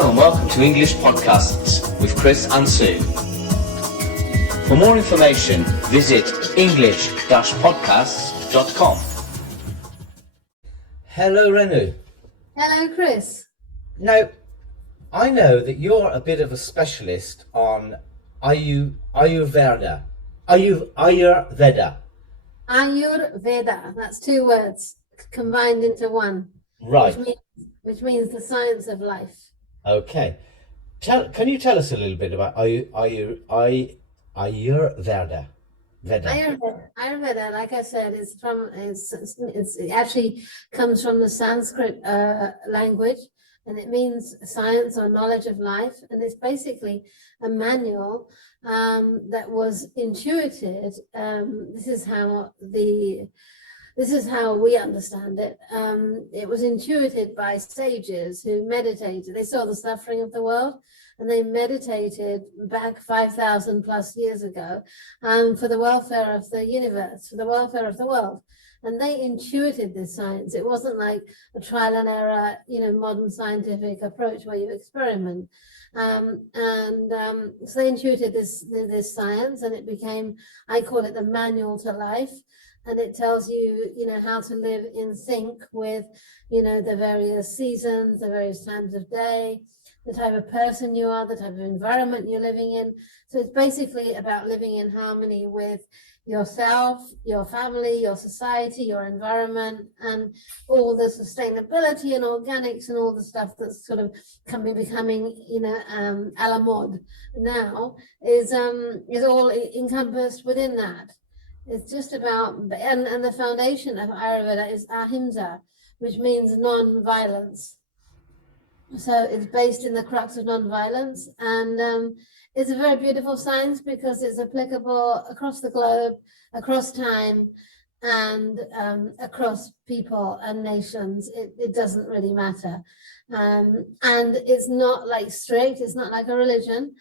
Hello and welcome to English Podcasts with Chris and Sue. For more information, visit english-podcasts.com. Hello, Renu. Hello, Chris. Now, I know that you're a bit of a specialist on Ayurveda. Ayurveda. Ayurveda. That's two words combined into one. Right. Which means the science of life. Okay. Can you tell us a little bit about Ayurveda? Ayurveda, like I said, it actually comes from the Sanskrit language, and it means science or knowledge of life, and it's basically a manual that was intuited. This is how we understand it. It was intuited by sages who meditated. They saw the suffering of the world, and they meditated back 5,000 plus years ago for the welfare of the universe, for the welfare of the world. And they intuited this science. It wasn't like a trial and error, modern scientific approach where you experiment. So they intuited this science, and it became, I call it the manual to life. And it tells you, how to live in sync with, the various seasons, the various times of day, the type of person you are, the type of environment you're living in. So it's basically about living in harmony with yourself, your family, your society, your environment, and all the sustainability and organics and all the stuff that's sort of becoming, a la mode now is all encompassed within that. It's just about, and the foundation of Ayurveda is ahimsa, which means non-violence. So it's based in the crux of non-violence, and it's a very beautiful science because it's applicable across the globe, across time, and across people and nations. It doesn't really matter. And it's not like strict, it's not like a religion.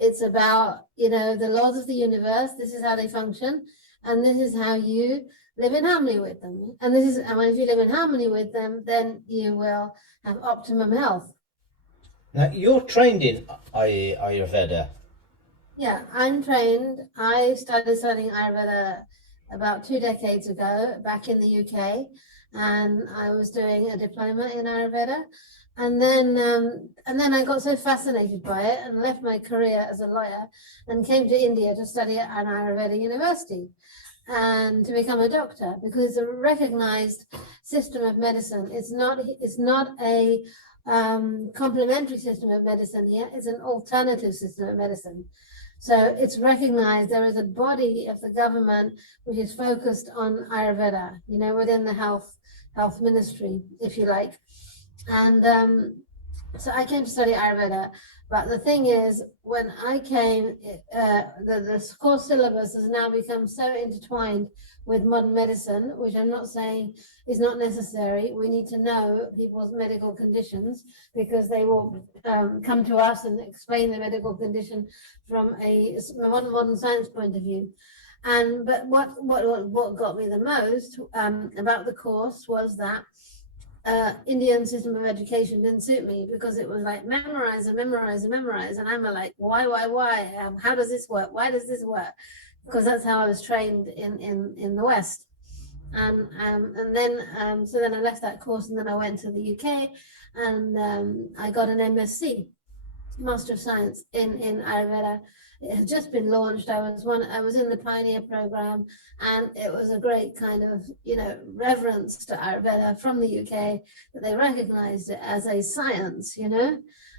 It's about, the laws of the universe. This is how they function. And this is how you live in harmony with them. And if you live in harmony with them, then you will have optimum health. Now, you're trained in Ayurveda. Yeah, I'm trained. I started studying Ayurveda about 2 decades ago, back in the UK. And I was doing a diploma in Ayurveda. And then I got so fascinated by it and left my career as a lawyer and came to India to study at an Ayurveda university and to become a doctor, because it's a recognized system of medicine. It's not a complementary system of medicine here. It's an alternative system of medicine. So it's recognized. There is a body of the government which is focused on Ayurveda, within the health ministry, if you like. And so I came to study Ayurveda, but the thing is, when I came, the course syllabus has now become so intertwined with modern medicine, which I'm not saying is not necessary. We need to know people's medical conditions because they will come to us and explain the medical condition from a modern science point of view. But what got me the most about the course was that Indian system of education didn't suit me, because it was like memorize, and I'm like, why? How does this work? Why does this work? Because that's how I was trained in the West. So then I left that course, and then I went to the UK, and I got an MSc, Master of Science in Ayurveda. It had just been launched. I was in the pioneer program, and it was a great kind of, reverence to Ayurveda from the UK, that they recognized it as a science,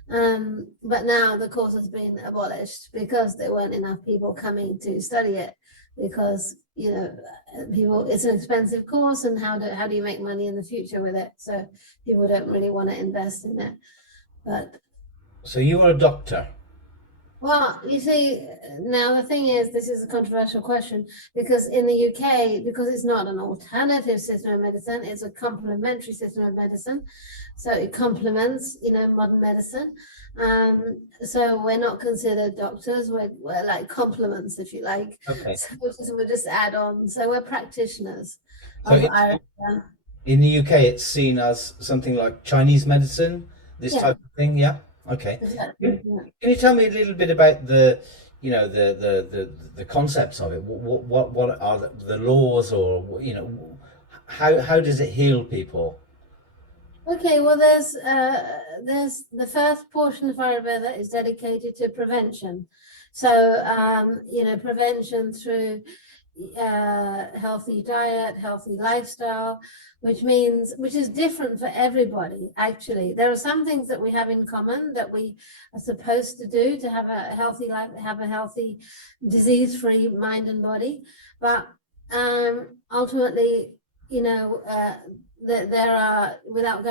but now the course has been abolished because there weren't enough people coming to study it, because, it's an expensive course, and how do you make money in the future with it? So people don't really want to invest in it. So you were a doctor. Well, you see, now the thing is, this is a controversial question, because in the UK, because it's not an alternative system of medicine, it's a complementary system of medicine. So it complements, modern medicine. So we're not considered doctors, we're like complements, if you like. Okay. So we'll just add on. So we're practitioners So of Ayurveda. in the UK, it's seen as something like Chinese medicine, this type of thing, yeah? Okay. Yeah. Can you tell me a little bit about the, you know, the concepts of it? What are the laws, or you know, how does it heal people? Okay, well, there's the first portion of Ayurveda is dedicated to prevention. So prevention through healthy diet, healthy lifestyle, which is different for everybody. Actually, there are some things that we have in common that we are supposed to do to have a healthy life, have a healthy, disease-free mind and body, but ultimately, there are, without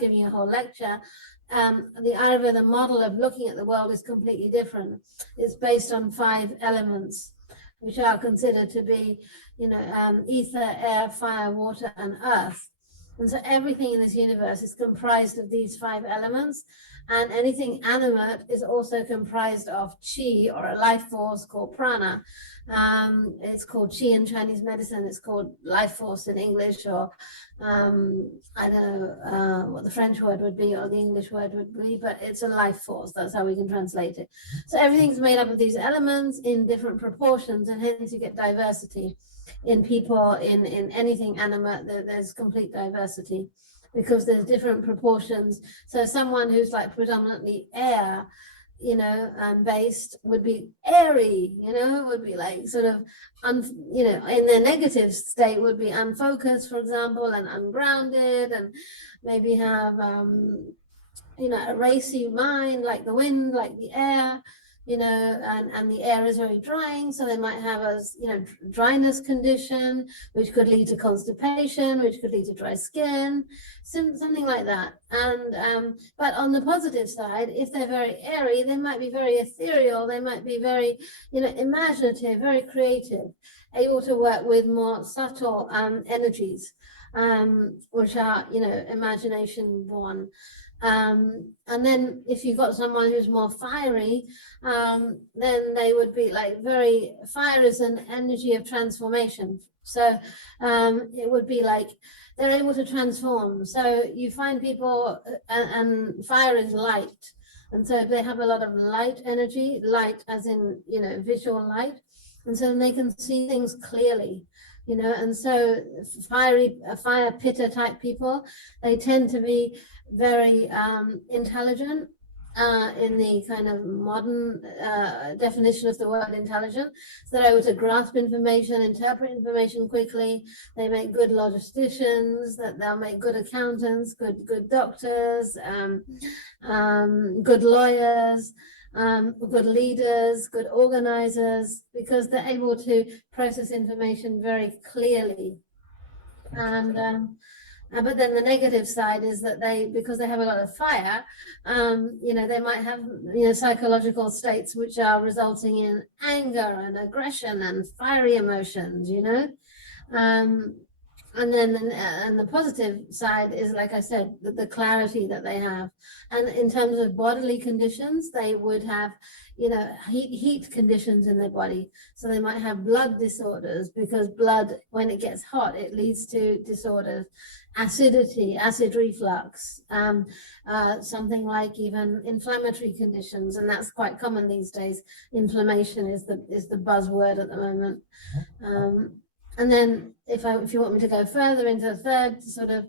giving a whole lecture, the Ayurveda model of looking at the world is completely different. It's based on 5 elements, which are considered to be, ether, air, fire, water, and earth. And so everything in this universe is comprised of these 5 elements, and anything animate is also comprised of chi, or a life force called prana. It's called chi in Chinese medicine. It's called life force in English, or I don't know what the French word would be or the English word would be, but it's a life force. That's how we can translate it. So everything's made up of these elements in different proportions, and hence you get diversity in people, in anything animate. There's complete diversity because there's different proportions. So someone who's like predominantly air, based would be airy, would be like sort of, in their negative state would be unfocused, for example, and ungrounded, and maybe have, a racy mind, like the wind, like the air, and the air is very drying. So they might have a, dryness condition, which could lead to constipation, which could lead to dry skin, something like that. And, but on the positive side, if they're very airy, they might be very ethereal. They might be very, imaginative, very creative, able to work with more subtle energies, which are, imagination born. And then if you've got someone who's more fiery, then they would be like fire is an energy of transformation. So it would be like they're able to transform. So you find people, and fire is light. And so they have a lot of light energy, light as in, visual light. And so they can see things clearly. And so fire pitta type people, they tend to be very intelligent in the kind of modern definition of the word intelligent. So they're able to grasp information, interpret information quickly. They make good logisticians, that they'll make good accountants, good doctors, good lawyers, good leaders, good organizers, because they're able to process information very clearly. And but then the negative side is that because they have a lot of fire, they might have, psychological states which are resulting in anger and aggression and fiery emotions, and then and the positive side is, like I said, the clarity that they have. And in terms of bodily conditions, they would have, heat conditions in their body. So they might have blood disorders, because blood, when it gets hot, it leads to disorders. Acidity, acid reflux, something like even inflammatory conditions, and that's quite common these days. Inflammation is the buzzword at the moment. And then if you want me to go further into the third sort of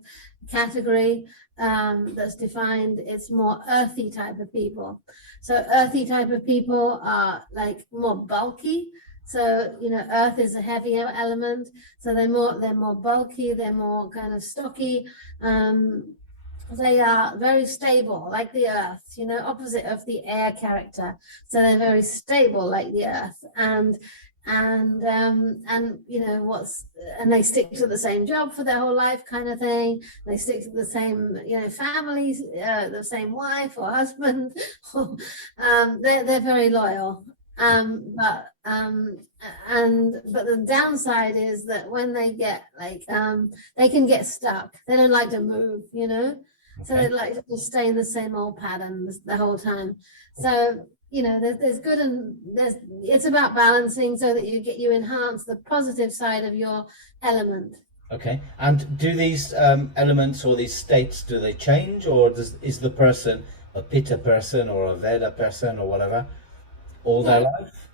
category that's defined, it's more earthy type of people. So earthy type of people are like more bulky. So, earth is a heavier element. So they're more bulky, they're more kind of stocky. They are very stable, like the earth, opposite of the air character. So they're very stable, like the earth. And they stick to the same job for their whole life, kind of thing. They stick to the same, families, the same wife or husband. They're very loyal. But the downside is that when they get they can get stuck. They don't like to move, so they like to just stay in the same old patterns the whole time. So there's good and it's about balancing so that you enhance the positive side of your element. Okay. And do these elements or these states, do they change, or is the person a pitta person or a veda person or whatever all their Yeah. life?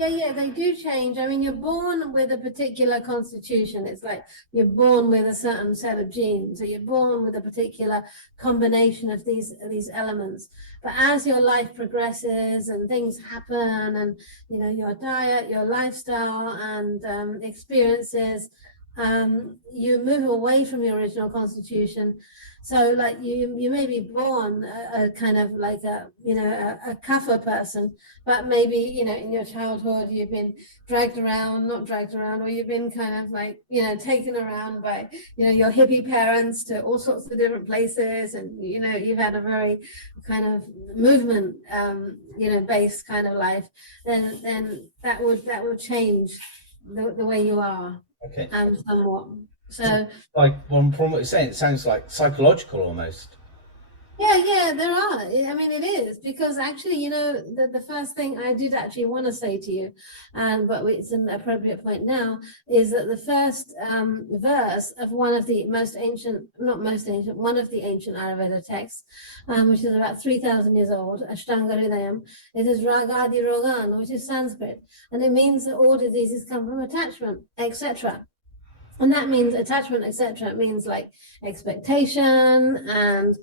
Yeah, they do change. I mean, you're born with a particular constitution. It's like you're born with a certain set of genes, or you're born with a particular combination of these elements. But as your life progresses and things happen, and your diet, your lifestyle, and experiences, you move away from your original constitution. So, like you may be born a kind of like a kapha person, but maybe in your childhood you've been not dragged around, or you've been kind of like taken around by your hippie parents to all sorts of different places, and you've had a very kind of movement based kind of life. Then that would change the way you are. Okay. Somewhat. So Like, well, from what you're saying, it sounds like psychological almost. yeah, there are. I mean, it is, because actually, the first thing I did actually want to say to you, but it's an appropriate point now, is that the first verse of one of the one of the ancient Ayurveda texts, which is about 3,000 years old, Ashtanga Hridayam, it is Ragadi Rogan, which is Sanskrit, and it means that all diseases come from attachment, etc. And that means attachment, etc. It means like expectation, and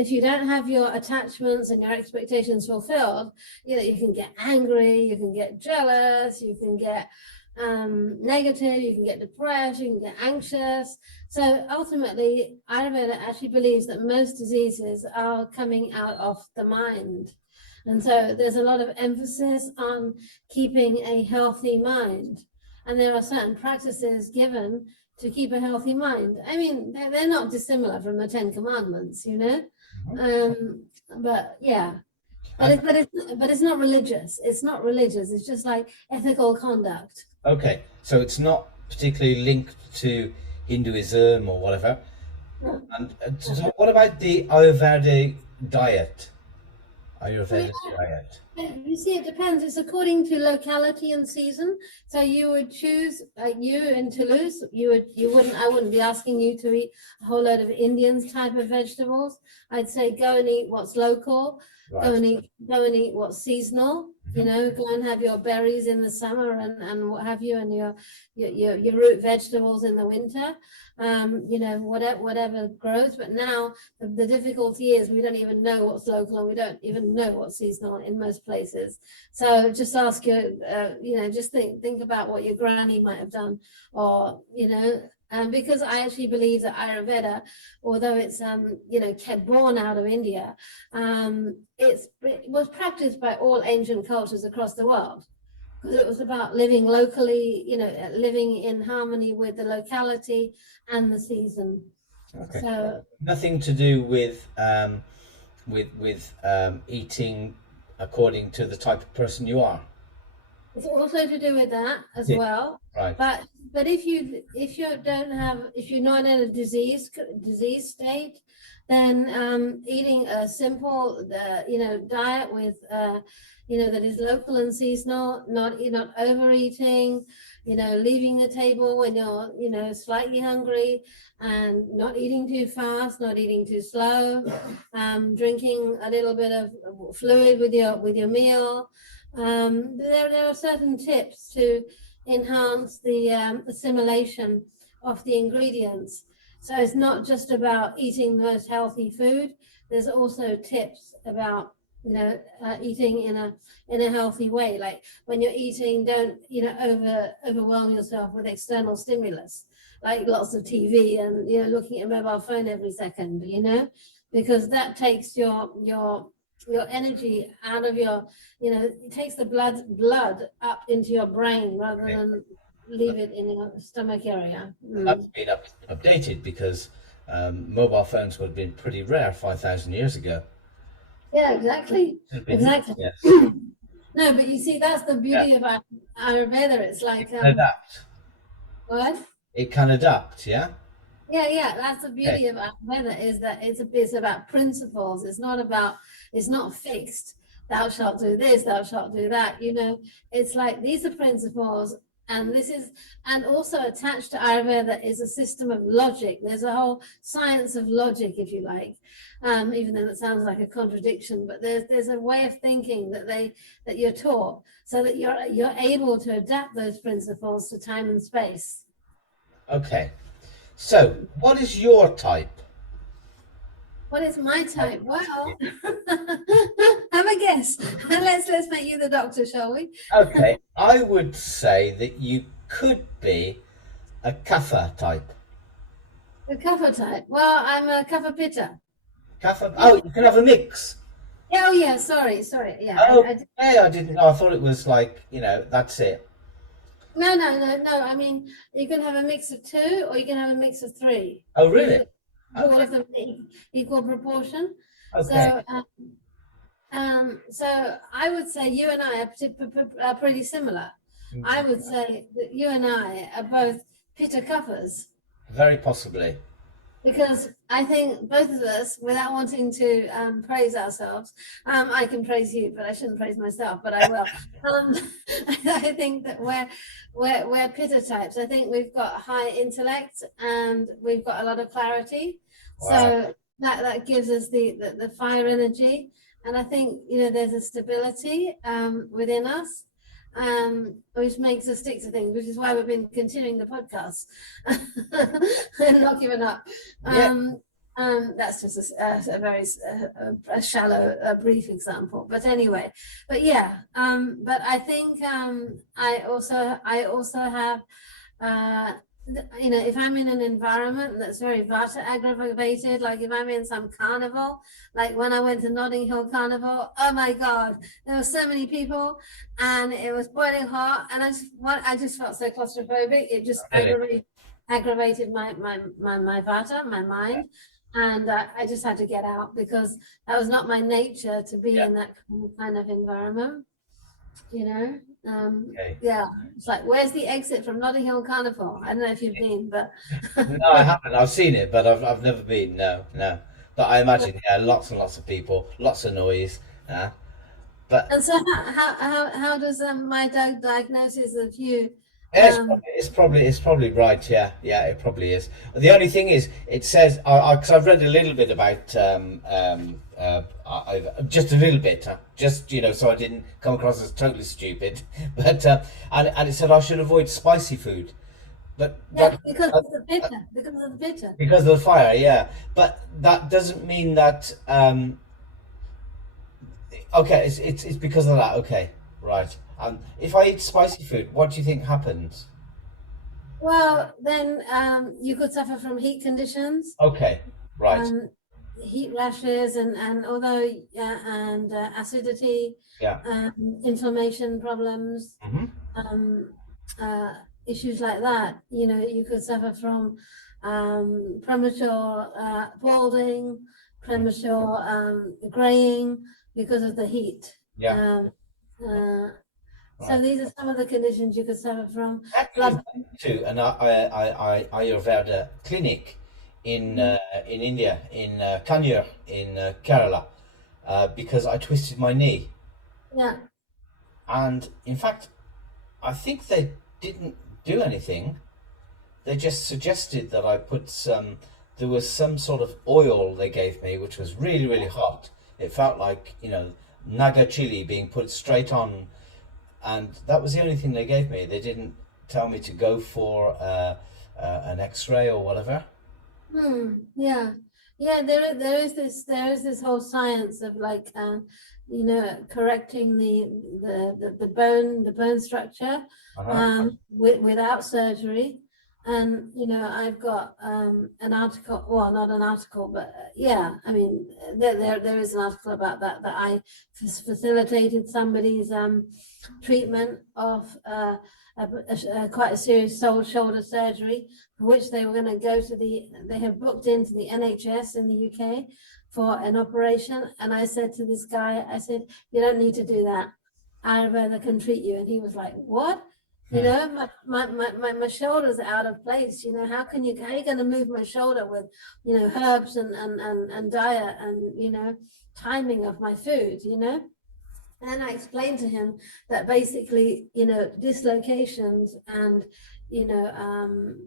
if you don't have your attachments and your expectations fulfilled, you can get angry, you can get jealous, you can get negative, you can get depressed, you can get anxious. So ultimately, Ayurveda actually believes that most diseases are coming out of the mind. And so there's a lot of emphasis on keeping a healthy mind. And there are certain practices given to keep a healthy mind. I mean, they're not dissimilar from the 10 Commandments, but yeah. But it's not religious. It's not religious. It's just like ethical conduct. Okay, so it's not particularly linked to Hinduism or whatever. No. And so what about the Ayurvedic diet? Ayurvedic diet. You see, it depends. It's according to locality and season. So you would choose, like you in Toulouse, I wouldn't be asking you to eat a whole load of Indians type of vegetables. I'd say go and eat what's local. Right. Go and eat what's seasonal. Go and have your berries in the summer and what have you, and your root vegetables in the winter. Whatever grows. But now the difficulty is we don't even know what's local, and we don't even know what's seasonal in most places. So just ask just think about what your granny might have done, or because I actually believe that Ayurveda, although it's born out of India, it was practiced by all ancient cultures across the world, because it was about living locally, living in harmony with the locality and the season. Okay. So nothing to do with eating according to the type of person you are. it's also to do with that as well. Right. But if you're not in a disease state, then eating a simple diet with that is local and seasonal, not overeating, leaving the table when you're slightly hungry, and not eating too fast, not eating too slow, drinking a little bit of fluid with your meal. There are certain tips to enhance the assimilation of the ingredients. So it's not just about eating the most healthy food. There's also tips about eating in a healthy way. Like when you're eating, don't overwhelm yourself with external stimulus, like lots of TV and looking at a mobile phone every second, because that takes your energy out of your, it takes the blood up into your brain rather than leave it in your stomach area. That's been updated because mobile phones would have been pretty rare 5,000 years ago. Yeah, exactly. Yes. No, but you see, that's the beauty of Ayurveda. It's like adapt. What? It can adapt, yeah. Yeah. That's the beauty of Ayurveda, is that it's about principles. It's not fixed. Thou shalt do this, thou shalt do that. It's like these are principles, And this is, and also attached to Ayurveda is a system of logic. There's a whole science of logic, if you like, even though it sounds like a contradiction. But there's a way of thinking that you're taught, so that you're able to adapt those principles to time and space. Okay. So, what is your type? What is my type? Well, have a guess. Let's make you the doctor, shall we? Okay, I would say that you could be a kapha type. The kapha type. Well, I'm a kapha pitta. Kapha. Oh, you can have a mix. Yeah, oh yeah. Sorry. Yeah. Oh, I didn't know. I thought it was like, that's it. No. I mean, you can have a mix of two, or you can have a mix of three. Oh, really? All of them equal proportion. Okay. So I would say you and I are pretty similar. I would say that you and I are both pitta kaphas. Very possibly. Because I think both of us, without wanting to praise ourselves, I can praise you, but I shouldn't praise myself, but I will. I think that we're pitta types. I think we've got high intellect and we've got a lot of clarity. Wow. So that gives us the fire energy. And I think, there's a stability within us, which makes us stick to things, which is why we've been continuing the podcast and not giving up. That's just a very shallow, brief example. But anyway, but I think I also have, if I'm in an environment that's very vāta aggravated, like if I'm in some carnival, like when I went to Notting Hill Carnival, oh my God, there were so many people and it was boiling hot, and I just felt so claustrophobic. It just aggravated my vāta, my mind, and I just had to get out because that was not my nature to be in that kind of environment. It's like, where's the exit from Notting Hill Carnival? I don't know if you've been, but no, I haven't. I've seen it, but I've never been. No. But I imagine, lots and lots of people, lots of noise. And so, how does my diagnosis of you? It's probably right. Yeah, it probably is. The only thing is, it says, because I've read a little bit about just a little bit, so I didn't come across as totally stupid. But and it said I should avoid spicy food. But because of the pitta, because of the fire. Yeah, but that doesn't mean that. Okay, it's because of that. Okay, right. If I eat spicy food, what do you think happens? Well, then you could suffer from heat conditions. Okay, right. Heat rashes and acidity. Yeah. Inflammation problems. Issues like that. You could suffer from premature balding, premature graying because of the heat. Yeah. So these are some of the conditions you could suffer from. To an Ayurveda clinic in India, in Kannur, in Kerala, because I twisted my knee. Yeah. And in fact, I think they didn't do anything. They just suggested that I put there was some sort of oil they gave me, which was really, really hot. It felt like, Naga chili being put straight on. And that was the only thing they gave me. They didn't tell me to go for an X-ray or whatever. Yeah. There is this whole science of like correcting the bone structure without surgery. And I've got an article, well, not an article, but I mean there is an article about that I facilitated somebody's treatment of quite a serious shoulder surgery, for which they were going to go to they have booked into the NHS in the UK for an operation. And I said to this guy, I said, you don't need to do that. Ayurveda can treat you. And he was like, what? My shoulder's out of place. How are you going to move my shoulder with, herbs and diet and, timing of my food, And then I explained to him that basically, dislocations and,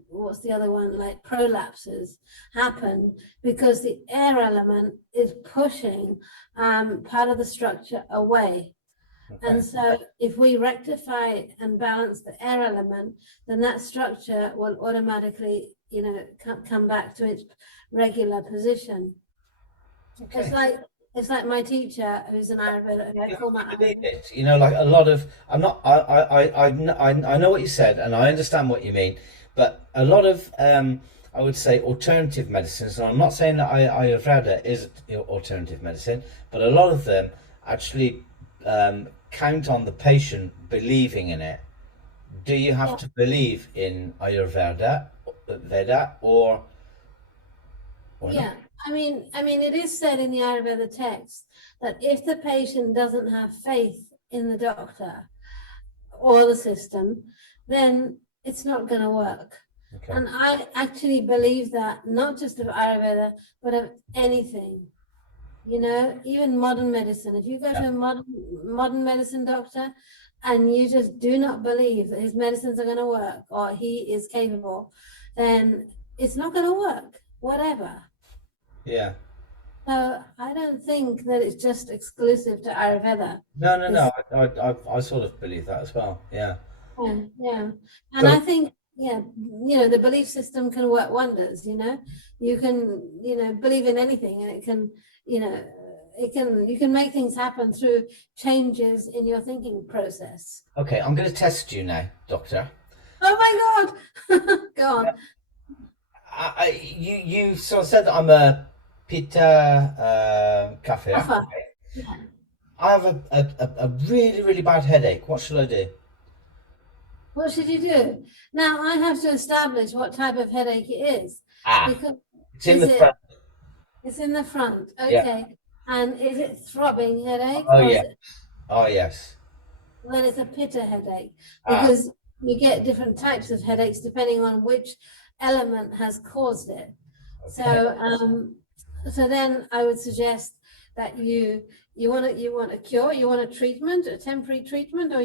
what's the other one, like prolapses happen because the air element is pushing part of the structure away. Okay. And so if we rectify and balance the air element, then that structure will automatically, come back to its regular position. Okay. It's like my teacher, who's an Ayurveda, who I call my Believe Ayurveda. it. Like a lot of, I'm not, I know what you said, and I understand what you mean, but a lot of, I would say, alternative medicines, and I'm not saying that Ayurveda is alternative medicine, but a lot of them actually count on the patient believing in it. Do you have Yeah. to believe in Ayurveda, Veda, or not? Yeah, it is said in the Ayurveda text that if the patient doesn't have faith in the doctor or the system, then it's not going to work. Okay. And I actually believe that not just of Ayurveda, but of anything. Even modern medicine. If you go to a modern medicine doctor and you just do not believe that his medicines are going to work or he is capable, then it's not going to work, whatever. Yeah. So I don't think that it's just exclusive to Ayurveda. No. I sort of believe that as well. Yeah. Yeah. And So, I think, the belief system can work wonders, You can, believe in anything and it can, you can make things happen through changes in your thinking process. okay, I'm going to test you now, Doctor. Oh my God. Go on. You sort of said that I'm a pitta kapha. Kapha. Okay. Yeah. I have a really, really bad headache. What should I do? What should you do? Now I have to establish what type of headache it is. Because It's in is the it front. it's in the front. Yeah. Okay. And is it throbbing headache Oh, or is yeah. it Oh, yes. then it's a pitta headache? Ah, Because you get different types of headaches depending on which element has caused it. okay. So then I would suggest that you want a cure, you want a treatment, a temporary treatment, or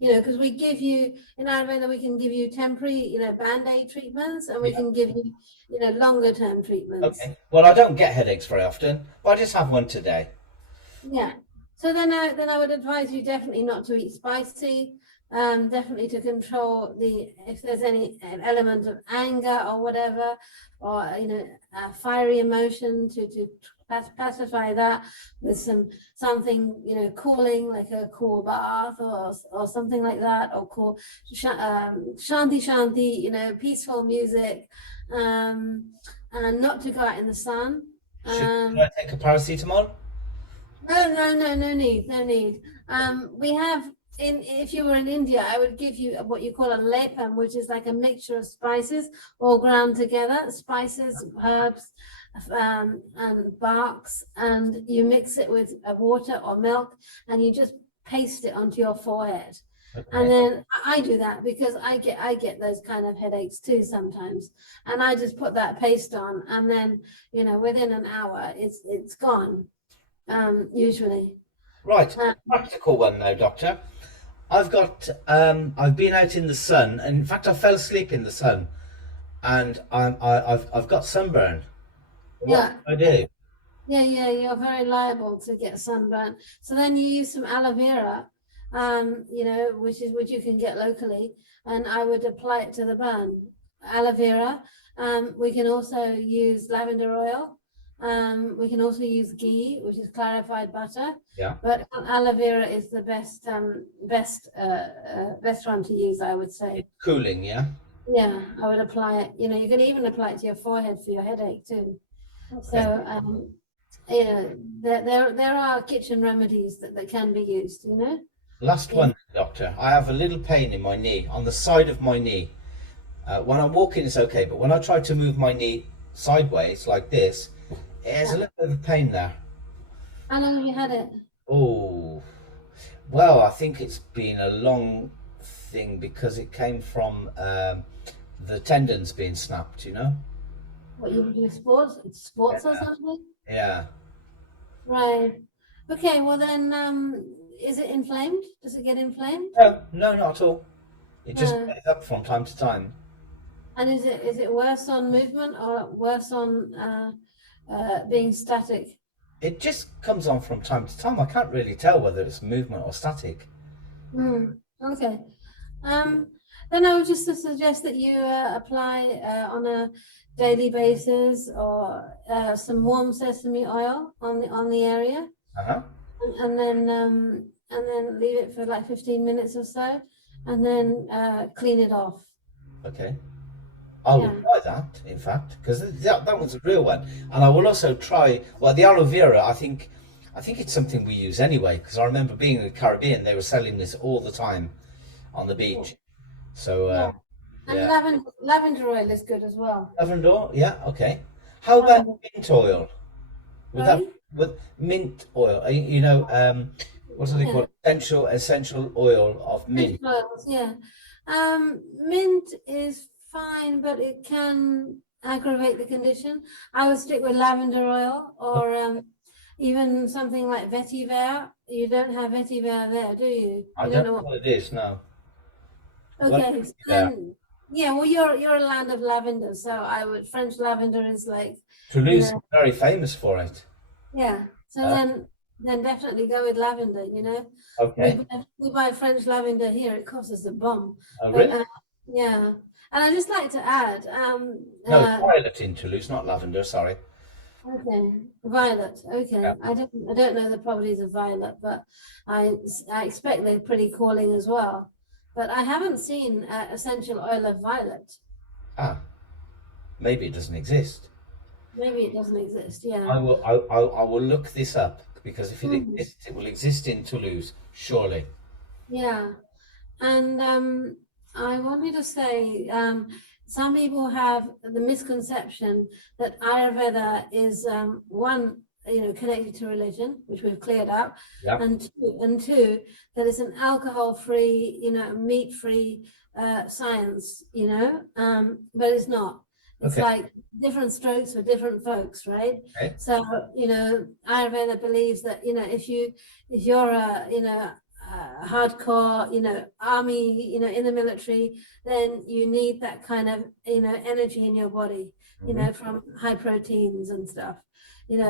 because we give you in Ayurveda we can give you temporary, band-aid treatments, and we Yeah. can give you, longer term treatments. Okay. Well, I don't get headaches very often, but I just have one today. Yeah. So then I would advise you definitely not to eat spicy. Definitely to control if there's any element of anger or whatever, or a fiery emotion to pacify that with something cooling, like a cool bath or something like that, or cool shanti, peaceful music, and not to go out in the sun. Should I take a paracetamol? No need. We have if you were in India, I would give you what you call a lepam, which is like a mixture of spices all ground together, spices, herbs, and barks, and you mix it with water or milk, and you just paste it onto your forehead. Okay. And then I do that because I get those kind of headaches too sometimes, and I just put that paste on, and then within an hour it's gone. Usually. Right. Practical one now, Doctor. I've been out in the sun, and in fact, I fell asleep in the sun, and I've got sunburn. Yeah. What do I do? Yeah, you're very liable to get sunburn. So then you use some aloe vera, which you can get locally, and I would apply it to the burn. Aloe vera. We can also use lavender oil. We can also use ghee, which is clarified butter. Yeah. But aloe vera is the best one to use, I would say. It's cooling, yeah. Yeah, I would apply it. You can even apply it to your forehead for your headache too. Okay. So there are kitchen remedies that can be used. Last one, Doctor. I have a little pain in my knee, on the side of my knee. When I'm walking, it's okay, but when I try to move my knee sideways like this, there's a little bit of pain there. How long have you had it? Oh, well, I think it's been a long thing because it came from the tendons being snapped, What, you do sports or something? Yeah. Right. Okay, well then, is it inflamed? Does it get inflamed? No, not at all. It just No. plays up from time to time. And is it worse on movement or worse on being static? It just comes on from time to time. I can't really tell whether it's movement or static. Okay. Then I would just suggest that you apply on a daily basis or some warm sesame oil on the area, Uh-huh. and then leave it for like 15 minutes or so, and then clean it off. Okay. I will try that, in fact, because that was a real one. And I will also try, well, the aloe vera, I think it's something we use anyway, because I remember being in the Caribbean, they were selling this all the time on the beach. So, And lavender oil is good as well. lavender, yeah, okay. How about mint oil? Sorry? With mint oil, what do they call it? Essential oil of mint. Oils, yeah. Mint is fine, but it can aggravate the condition. I would stick with lavender oil or even something like vetiver. You don't have vetiver there, do you? I don't know what it is, no. Okay, so then, yeah, well, you're a land of lavender, so French lavender is like Toulouse is very famous for it. Yeah, so then definitely go with lavender, Okay. We buy French lavender here, it costs us a bomb. Oh, really? Yeah, and I'd just like to add No, violet in Toulouse, not lavender, sorry. okay, violet. Okay, Yeah. I don't know the properties of violet, but I expect they're pretty calling as well. But I haven't seen essential oil of violet. Ah, maybe it doesn't exist. Maybe it doesn't exist. Yeah. I will look this up, because if it exists, it will exist in Toulouse, surely. Yeah, and I wanted to say, some people have the misconception that Ayurveda is one, connected to religion, which we've cleared out, and two, that it's an alcohol-free, meat-free science, but it's not. It's like different strokes for different folks, right? Okay. So, Ayurveda believes that, if you're a, hardcore, army, in the military, then you need that kind of, energy in your body, from high proteins and stuff,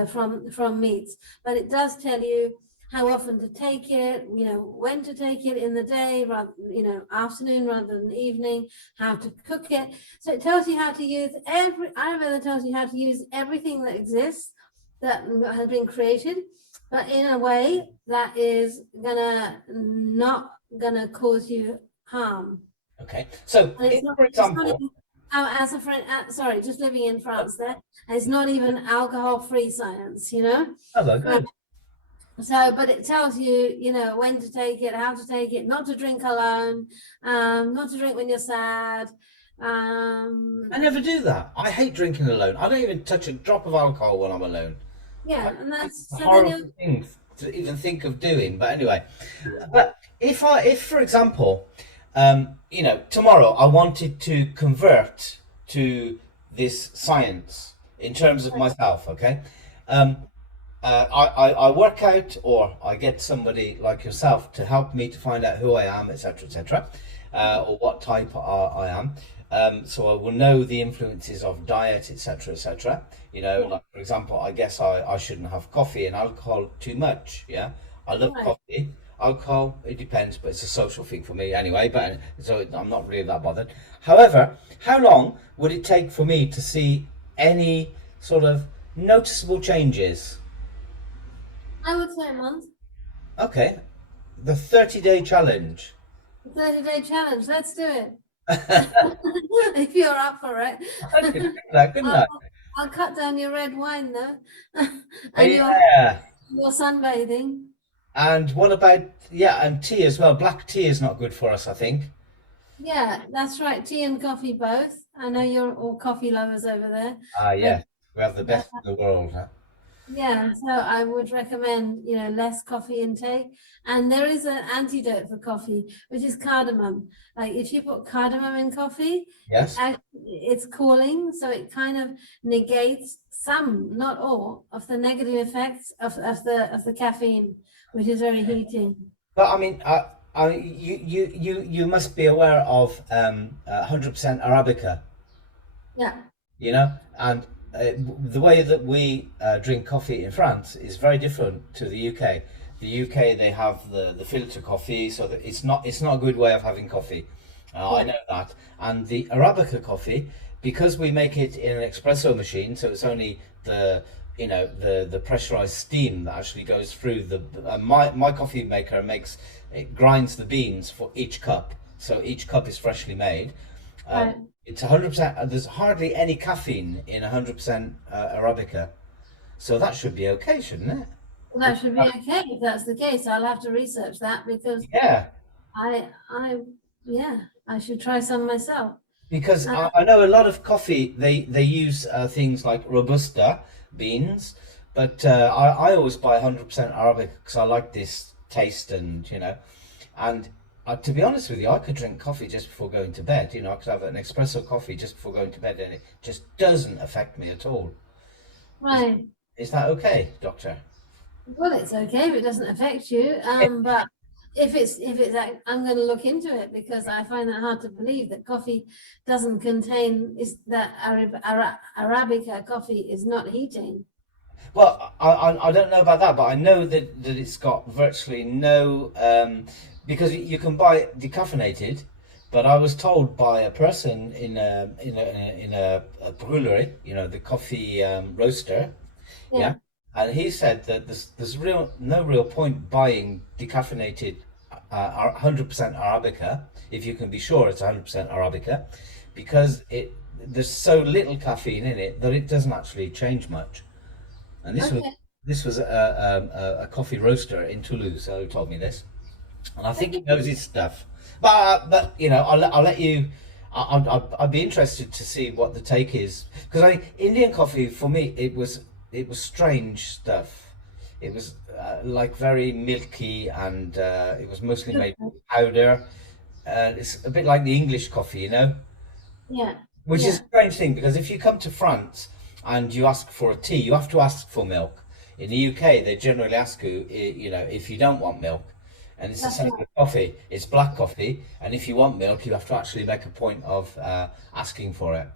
from meats. But it does tell you how often to take it, when to take it in the day, rather, afternoon rather than evening, how to cook it. So it tells you how to use Ayurveda tells you how to use everything that exists, that has been created, but in a way that is not gonna cause you harm. Okay. So, for example, as a friend, sorry, just living in France, there, it's not even alcohol-free science, Oh, good. So, but it tells you, when to take it, how to take it, not to drink alone, not to drink when you're sad. I never do that. I hate drinking alone. I don't even touch a drop of alcohol when I'm alone. Yeah, and that's a horrible thing to even think of doing. But anyway, but if for example, tomorrow I wanted to convert to this science in terms of myself, okay? I work out, or I get somebody like yourself to help me to find out who I am, etc., or what type I am. So I will know the influences of diet, etc., etc. Like for example, I guess I shouldn't have coffee and alcohol too much. Yeah, I love coffee. Alcohol, it depends, but it's a social thing for me anyway. But so I'm not really that bothered. However, how long would it take for me to see any sort of noticeable changes? I would say a month. Okay, the 30-day challenge. The 30-day challenge. Let's do it. If you're up for it. Good night. I'll cut down your red wine though. And your sunbathing. And what about and tea as well? Black tea is not good for us, I think. Yeah, that's right. Tea and coffee both. I know you're all coffee lovers over there. Yeah, we have the best in the world, huh? Yeah, so I would recommend, less coffee intake. And there is an antidote for coffee, which is cardamom. Like if you put cardamom in coffee, it's cooling, so it kind of negates some, not all, of the negative effects of the caffeine, which is very heating. But I mean, you must be aware of 100% Arabica, Yeah. you know, and the way that we drink coffee in France is very different to the UK. The UK, they have the filter coffee, so that it's not a good way of having coffee. I Yeah. know that. And the Arabica coffee, because we make it in an espresso machine, so it's only the pressurized steam that actually goes through the my coffee maker makes it grinds the beans for each cup, so each cup is freshly made. um, Right. it's 100%. There's hardly any caffeine in 100% Arabica, so that should be okay, shouldn't Well, it? that should be okay if that's the case. I'll have to research that because Yeah, I, yeah, I should try some myself. because Uh, I know a lot of coffee they use things like robusta beans, but I always buy 100% Arabic because I like this taste, and to be honest with you, I could drink coffee just before going to bed. I could have an espresso coffee just before going to bed, and it just doesn't affect me at all. Is right. is that okay, doctor? Well, it's okay if it doesn't affect you. But I'm going to look into it because I find that hard to believe that coffee doesn't contain is that Arabica coffee is not heating. Well, I don't know about that, but I know that it's got virtually no because you can buy it decaffeinated. But I was told by a person in a brewery, the coffee roaster, yeah, Yeah. and he said that there's no real point buying decaffeinated 100% Arabica if you can be sure it's 100% Arabica, because there's so little caffeine in it that it doesn't actually change much. And Okay. this was a coffee roaster in Toulouse who told me this, and I think he Okay. knows his stuff. But I'll let you. I'd be interested to see what the take is, because Indian coffee for me it was strange stuff. It was like very milky, and it was mostly made with powder. It's a bit like the English coffee. Yeah. Which is a Yeah. strange thing, because if you come to France and you ask for a tea, you have to ask for milk. In the UK, they generally ask you, if you don't want milk. And it's the That's same right. with coffee. It's black coffee, and if you want milk, you have to actually make a point of asking for it.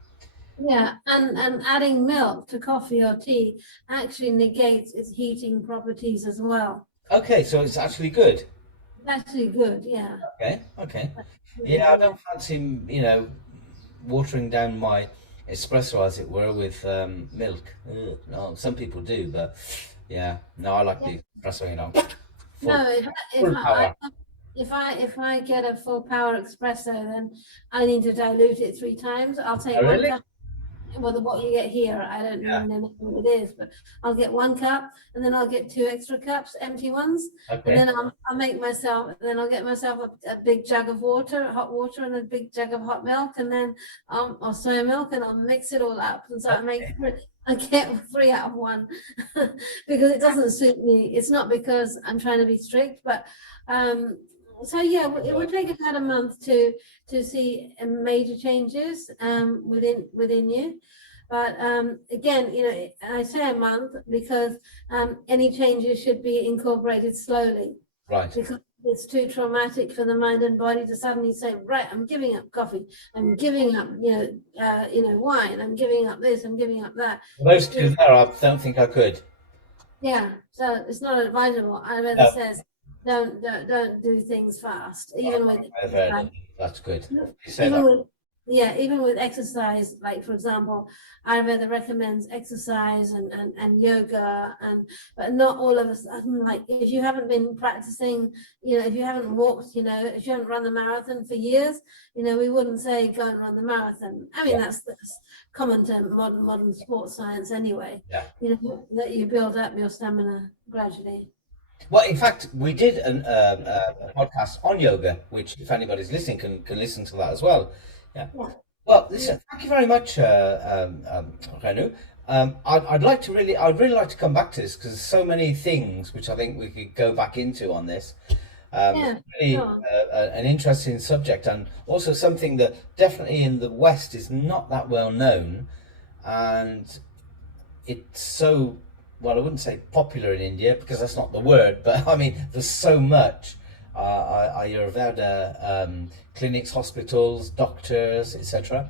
Yeah, and adding milk to coffee or tea actually negates its heating properties as well. Okay, so it's actually good. It's actually good, yeah. Okay, okay. Yeah, I Yeah. don't fancy, watering down my espresso, as it were, with milk. Ugh, no, some people do, but yeah, no, I like Yeah. the espresso. Full, No, if full power. I get a full power espresso, then I need to dilute it 3 times. I'll take Oh, one really? cup. Well, what you get here, I don't Yeah. know what it is, but I'll get 1 cup, and then I'll get 2 extra cups, empty ones, and Okay. then I'll make myself. Then I'll get myself a big jug of water, hot water, and a big jug of hot milk, and then or soy milk, and I'll mix it all up, and so I get 3 out of 1 because it doesn't suit me. It's not because I'm trying to be strict, but um, so yeah, it would take about a month to see major changes within you. But again, I say a month because any changes should be incorporated slowly, Right. because it's too traumatic for the mind and body to suddenly say, right, I'm giving up coffee, I'm giving up, wine, I'm giving up this, I'm giving up that. Those two there, I don't think I could. Yeah, so it's not advisable. Ayurveda No, says don't do things fast, I've heard it. That's good. You say even that. with even with exercise. Like for example, Ayurveda recommends exercise and yoga, but not all of a sudden. Like if you haven't been practicing, if you haven't walked, if you haven't run the marathon for years, we wouldn't say go and run the marathon. I mean Yeah, that's common to modern sports science anyway. yeah. That you build up your stamina gradually. Well, in fact, we did a podcast on yoga, which, if anybody's listening, can listen to that as well. Yeah. Yeah. Well, Yeah. listen, thank you very much, Renu. I'd really like to come back to this, because there's so many things which I think we could go back into on this. Yeah. Really, Sure. an interesting subject, and also something that definitely in the West is not that well known, and it's so, well, I wouldn't say popular in India, because that's not the word, but I mean, there's so much Ayurveda clinics, hospitals, doctors, etc.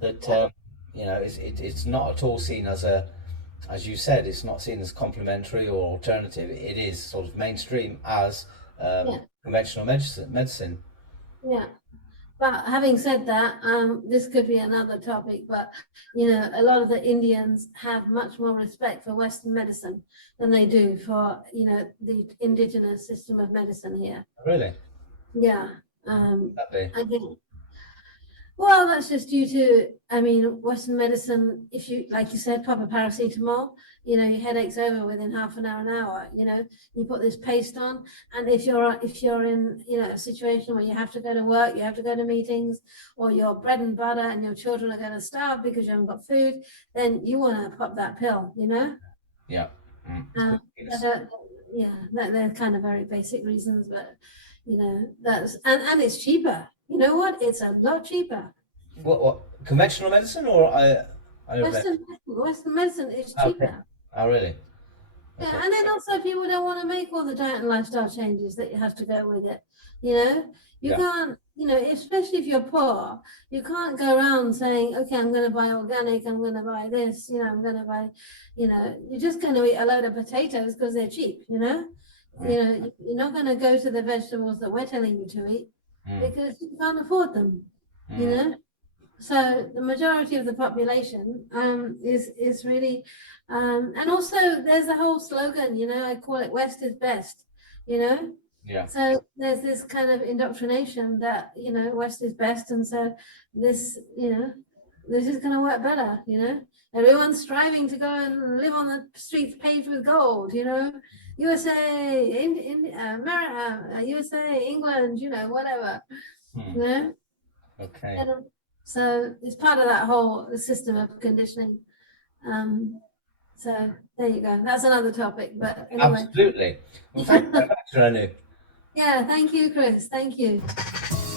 That it's not at all seen as as you said, it's not seen as complementary or alternative. It is sort of mainstream as conventional medicine. Yeah. But having said that, this could be another topic, but a lot of the Indians have much more respect for Western medicine than they do for, the indigenous system of medicine here. Really? Yeah. Lovely. I think, well, that's just due to, Western medicine, if you, like you said, proper paracetamol, your headache's over within half an hour, you put this paste on, and if you're in, a situation where you have to go to work, you have to go to meetings, or your bread and butter and your children are going to starve because you haven't got food, then you want to pop that pill, Yeah. They're kind of very basic reasons, but, that's, and it's cheaper. You know what? It's a lot cheaper. What conventional medicine or Western medicine is cheaper. Okay. Oh, really? Yeah, Okay. and then also people don't want to make all the diet and lifestyle changes that you have to go with it. You can't, especially if you're poor, you can't go around saying, okay, I'm going to buy organic, I'm going to buy this, I'm going to buy, you're just going to eat a load of potatoes because they're cheap, You're not going to go to the vegetables that we're telling you to eat because you can't afford them, So the majority of the population is really, and also there's a whole slogan, I call it West is best, Yeah. So there's this kind of indoctrination that, West is best. And so this, this is going to work better, Everyone's striving to go and live on the streets paved with gold, USA, America, USA, England, whatever, Okay. So it's part of that whole system of conditioning. So there you go. That's another topic. But anyway. Absolutely. Well, thank you very much, Renu. Yeah, thank you, Chris. Thank you.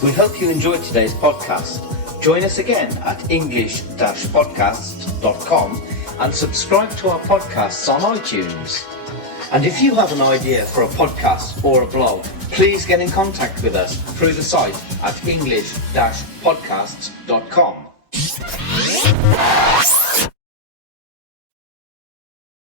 We hope you enjoyed today's podcast. Join us again at english-podcasts.com and subscribe to our podcasts on iTunes. And if you have an idea for a podcast or a blog, please get in contact with us through the site at english-podcasts.com.